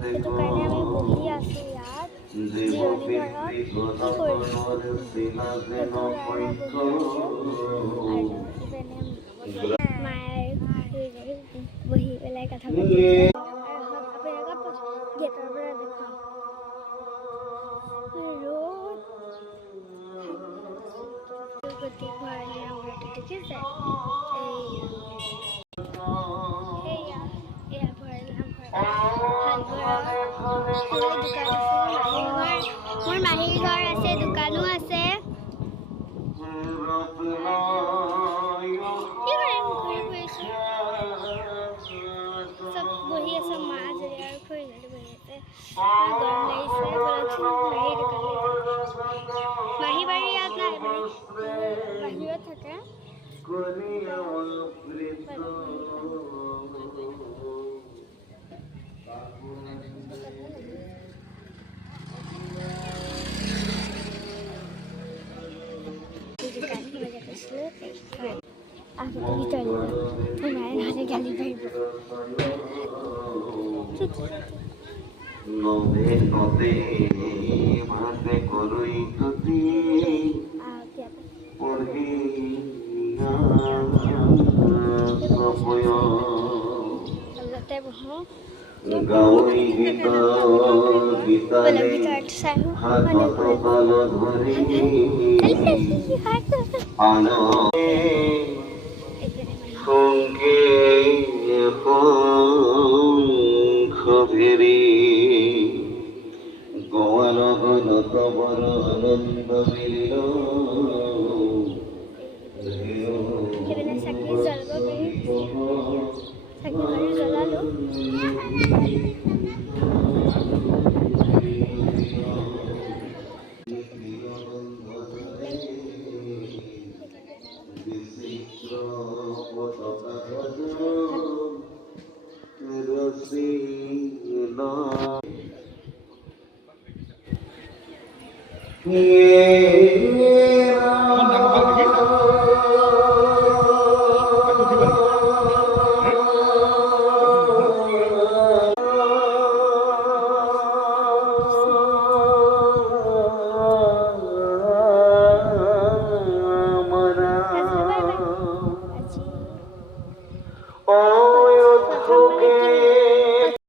সেইটো কাৰণে আমি বহি আছোঁ ইয়াত জিৰণি ঘৰত কি কৰিছোঁ সেইটো কাৰণে বহি আছোঁ আৰু ইপিনে মায়ে বহি পেলাই কথা পাতি আছে আপোনালোকক গেটৰ পৰা দেখাওঁ ৰ'দ গোটেই ভঁৰালী নামঘৰটো দেখিছে সেয়া এয়া ভঁৰালী নামঘৰ দোকান আছে মোৰ মাহীৰ ঘৰ আছে দোকানো আছে চব বহি আছে মা যদি আৰু খুৰী যদি বহি আছে গৰম লাগিছে মাহীৰ দোকানলৈ মাহী বাৰী ইয়াত নাই বাহিৰত থাকে आपको भी चलेगा हमारे नारे गाली भाई नवे नदे मासे करुई तुती पढ़ी सपया गावई गीता गीताले हाथ कपाल धरी आनो সঙ্গে পঙ্খ ভেরি গোয়াল গলত বড় আনন্দ মিলিল Yeah.